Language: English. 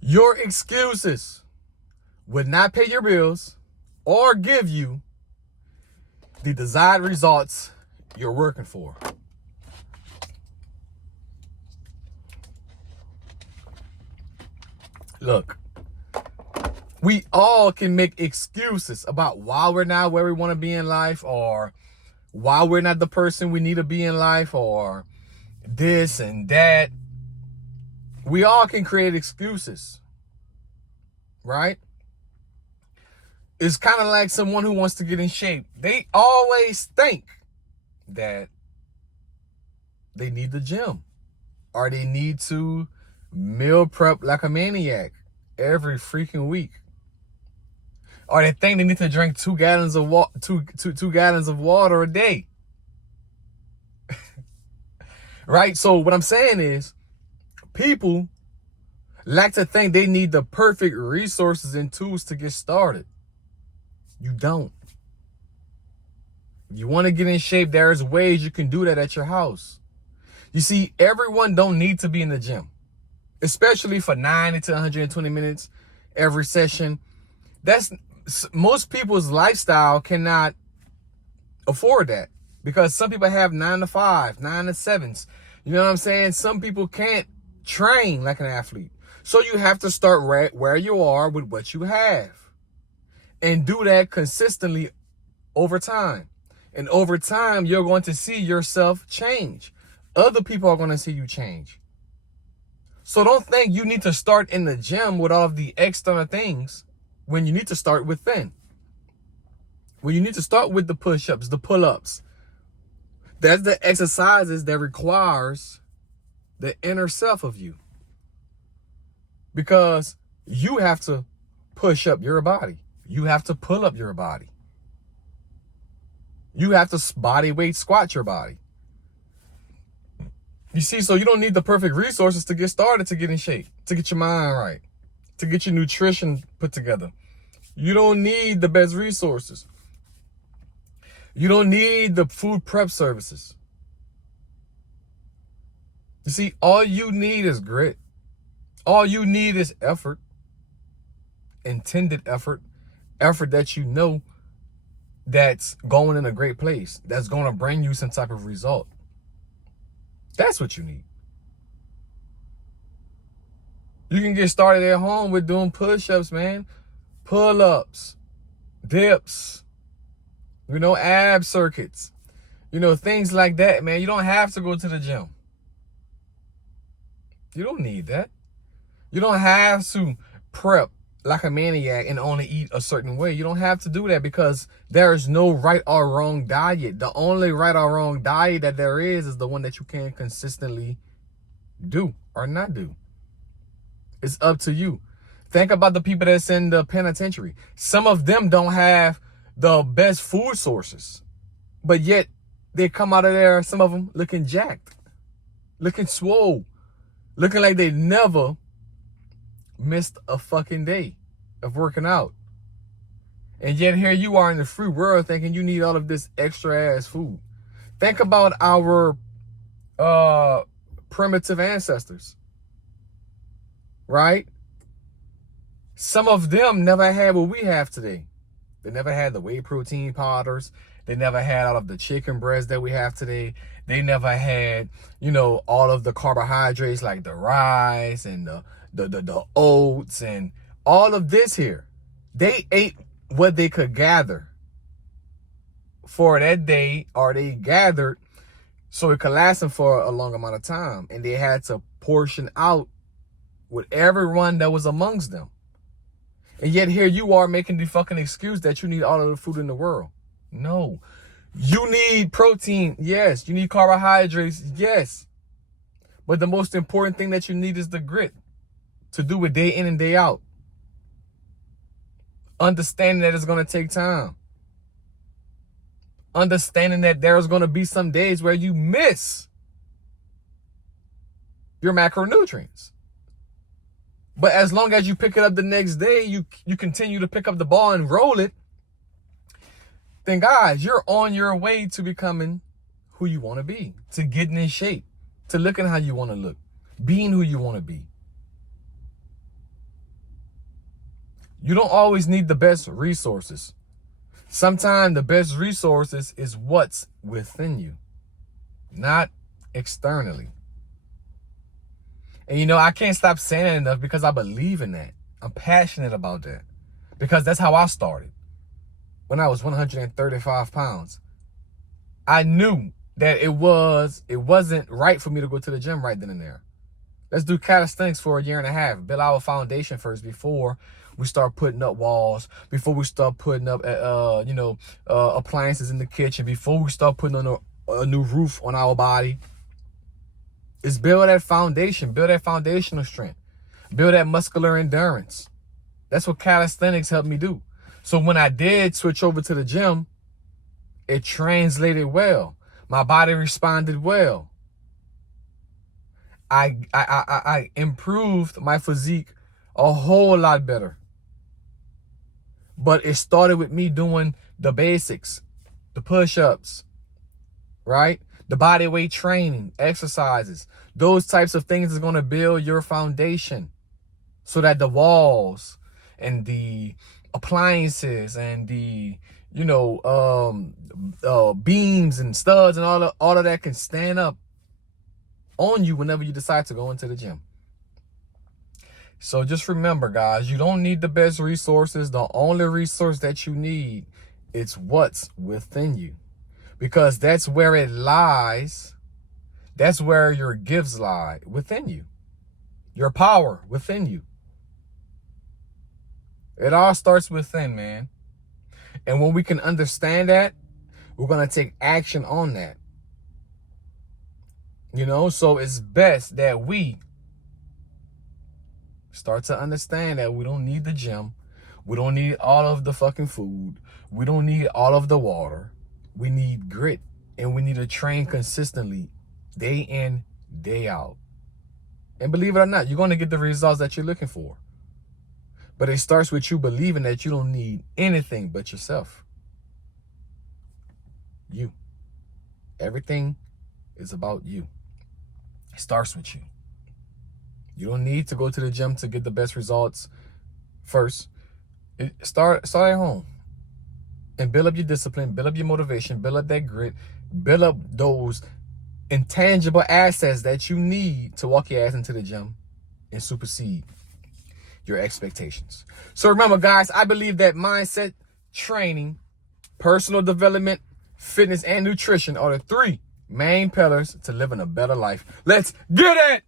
Your excuses would not pay your bills or give you the desired results you're working for. Look, we all can make excuses about why we're not where we want to be in life, or why we're not the person we need to be in life, or this and that. We all can create excuses, right? It's kind of like someone who wants to get in shape. They always think that they need the gym, or they need to meal prep like a maniac every freaking week, or they think they need to drink 2 gallons of two gallons of water a day. Right? So what I'm saying is, people like to think they need the perfect resources and tools to get started. You don't. If you want to get in shape, there's ways you can do that at your house. You see, everyone don't need to be in the gym, especially for 90 to 120 minutes every session. That's most people's lifestyle cannot afford that, because some people have 9 to 5, 9 to 7s. You know what I'm saying? Some people can't train like an athlete. So you have to start right where you are with what you have, and do that consistently over time. And over time, you're going to see yourself change. Other people are going to see you change. So don't think you need to start in the gym with all of the external things when you need to start within. When you need to start with the push-ups, the pull-ups. That's the exercises that requires the inner self of you. Because you have to push up your body. You have to pull up your body. You have to body weight squat your body. You see, so you don't need the perfect resources to get started, to get in shape, to get your mind right, to get your nutrition put together. You don't need the best resources. You don't need the food prep services. You see, all you need is grit. All you need is effort, intended effort that you know that's going in a great place, that's going to bring you some type of result. That's what you need. You can get started at home with doing push-ups, man. Pull-ups, dips, ab circuits, things like that, man. You don't have to go to the gym. You don't need that. You don't have to prep like a maniac and only eat a certain way. You don't have to do that, because there is no right or wrong diet. The only right or wrong diet that there is the one that you can consistently do or not do. It's up to you. Think about the people that's in the penitentiary. Some of them don't have the best food sources, but yet they come out of there, some of them looking jacked, looking swole, looking like they never missed a fucking day of working out. And yet here you are in the free world thinking you need all of this extra ass food. Think about our primitive ancestors, right? Some of them never had what we have today. They never had the whey protein powders. They never had all of the chicken breasts that we have today. They never had, all of the carbohydrates like the rice and the oats and all of this here. They ate what they could gather for that day, or they gathered so it could last them for a long amount of time. And they had to portion out with everyone that was amongst them. And yet here you are making the fucking excuse that you need all of the food in the world. No. You need protein, yes. You need carbohydrates, yes. But the most important thing that you need is the grit to do it day in and day out. Understanding that it's going to take time. Understanding that there's going to be some days where you miss your macronutrients. But as long as you pick it up the next day, you continue to pick up the ball and roll it, then guys, you're on your way to becoming who you want to be, to getting in shape, to looking how you want to look, being who you want to be. You don't always need the best resources. Sometimes the best resources is what's within you, not externally. And I can't stop saying that enough because I believe in that. I'm passionate about that because that's how I started. When I was 135 pounds, I knew that it wasn't right for me to go to the gym right then and there. Let's do calisthenics for a year and a half. Build our foundation first before we start putting up walls, before we start putting up, appliances in the kitchen, before we start putting on a new roof on our body. It's build that foundation, build that foundational strength, build that muscular endurance. That's what calisthenics helped me do. So when I did switch over to the gym, it translated well. My body responded well. I improved my physique a whole lot better. But it started with me doing the basics, the push-ups, right? The body weight training, exercises. Those types of things is going to build your foundation so that the walls and the appliances and the, beams and studs and all of that can stand up on you whenever you decide to go into the gym. So just remember, guys, you don't need the best resources. The only resource that you need is what's within you, because that's where it lies. That's where your gifts lie, within you, your power within you. It all starts within, man. And when we can understand that, we're going to take action on that. So it's best that we start to understand that we don't need the gym. We don't need all of the fucking food. We don't need all of the water. We need grit, and we need to train consistently, day in, day out. And believe it or not, you're going to get the results that you're looking for. But it starts with you believing that you don't need anything but yourself. You. Everything is about you. It starts with you. You don't need to go to the gym to get the best results first. Start at home and build up your discipline, build up your motivation, build up that grit, build up those intangible assets that you need to walk your ass into the gym and supersede your expectations. So remember, guys, I believe that mindset, training, personal development, fitness, and nutrition are the three main pillars to living a better life. Let's get it!